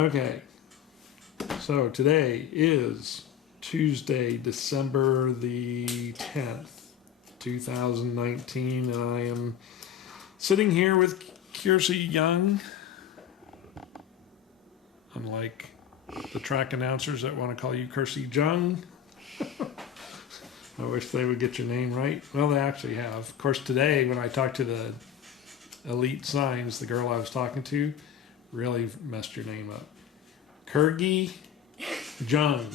Okay, so today is Tuesday, December the 10th, 2019, and I am sitting here with Kercie Jung. Unlike the track announcers that want to call you Kercie Jung. I wish they would get your name right. Well, they actually have. Of course, today when I talked to the Elite Signs, the girl I was talking to really messed your name up. Kercie Jung.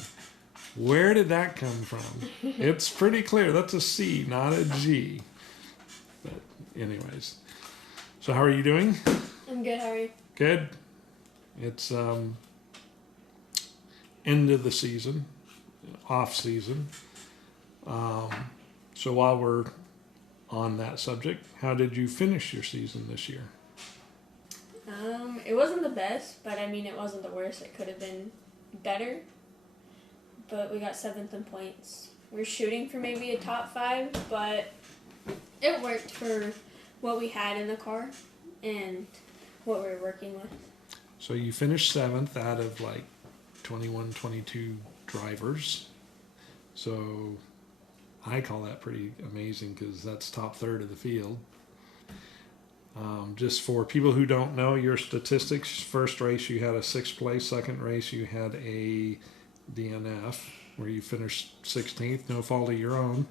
Where did that come from? It's pretty clear. That's a C, not a G. But anyways. So how are you doing? I'm good. How are you? Good. It's end of the season, off season. So while we're on that subject, how did you finish your season this year? It wasn't the best, but I mean, it wasn't the worst. It could have been better, but we got 7th in points. We're shooting for maybe a top 5, but it worked for what we had in the car and what we were working with. So you finished 7th out of like 21, 22 drivers. So I call that pretty amazing because that's top third of the field. Just for people who don't know your statistics, first race you had a 6th place, second race you had a DNF where you finished 16th, no fault of your own.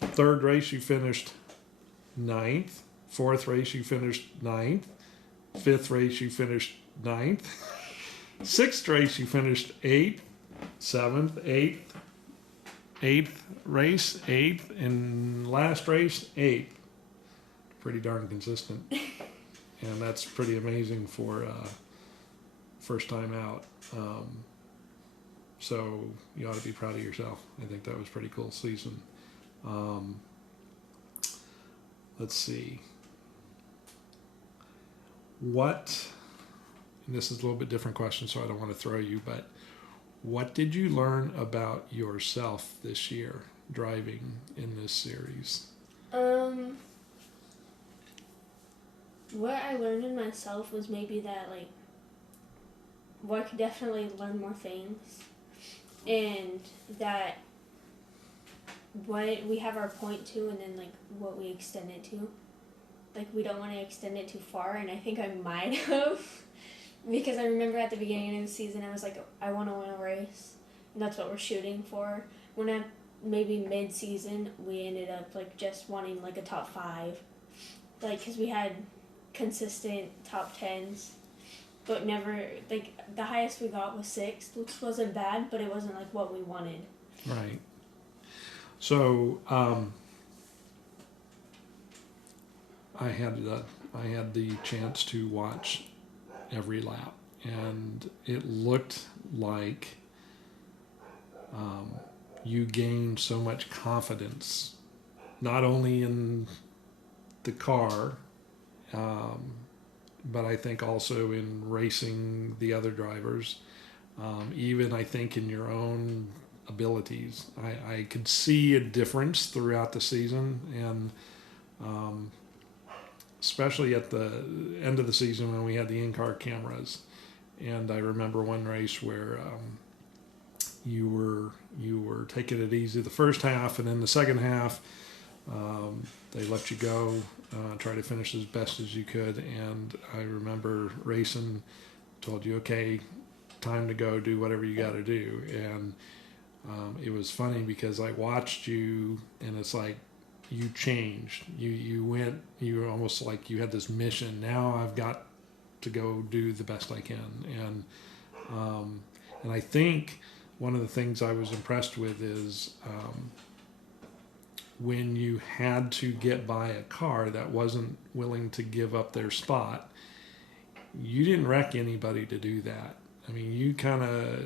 Third race you finished 9th, fourth race you finished 9th, fifth race you finished 9th, sixth race you finished 8th, 7th, 8th race 8th, and last race 8th. Pretty darn consistent, and that's pretty amazing for first time out. So you ought to be proud of yourself. I think that was a pretty cool season. Let's see. What, and this is a little bit different question, so I don't want to throw you, but what did you learn about yourself this year driving in this series? What I learned in myself was maybe that, I could definitely learn more things, and that what we have our point to, and then, what we extend it to. We don't want to extend it too far, and I think I might have, because I remember at the beginning of the season, I was like, I want to win a race, and that's what we're shooting for. When at maybe mid-season, we ended up, just wanting, a top 5, because we had consistent top 10s, but never, the highest we got was 6th, which wasn't bad, but it wasn't what we wanted. Right. So I had the chance to watch every lap, and it looked like you gained so much confidence, not only in the car, but I think also in racing the other drivers, even I think in your own abilities. I could see a difference throughout the season, and especially at the end of the season when we had the in-car cameras. And I remember one race where you were taking it easy the first half, and then the second half they let you go, try to finish as best as you could. And I remember racing told you, okay, time to go, do whatever you got to do. And it was funny because I watched you, and it's like you changed. You were almost like you had this mission. Now I've got to go do the best I can. And I think one of the things I was impressed with is when you had to get by a car that wasn't willing to give up their spot, you didn't wreck anybody to do that. I mean, you kind of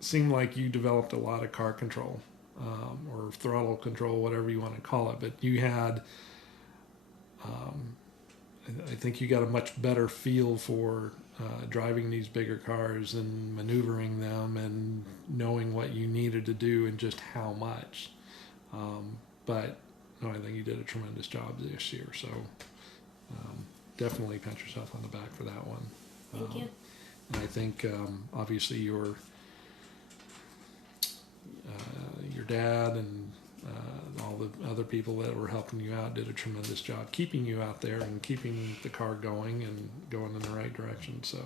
seemed like you developed a lot of car control, or throttle control, whatever you want to call it. But you had, I think you got a much better feel for driving these bigger cars and maneuvering them and knowing what you needed to do and just how much. But no, I think you did a tremendous job this year. So definitely pat yourself on the back for that one. Thank you. And I think obviously your dad and all the other people that were helping you out did a tremendous job keeping you out there and keeping the car going and going in the right direction. So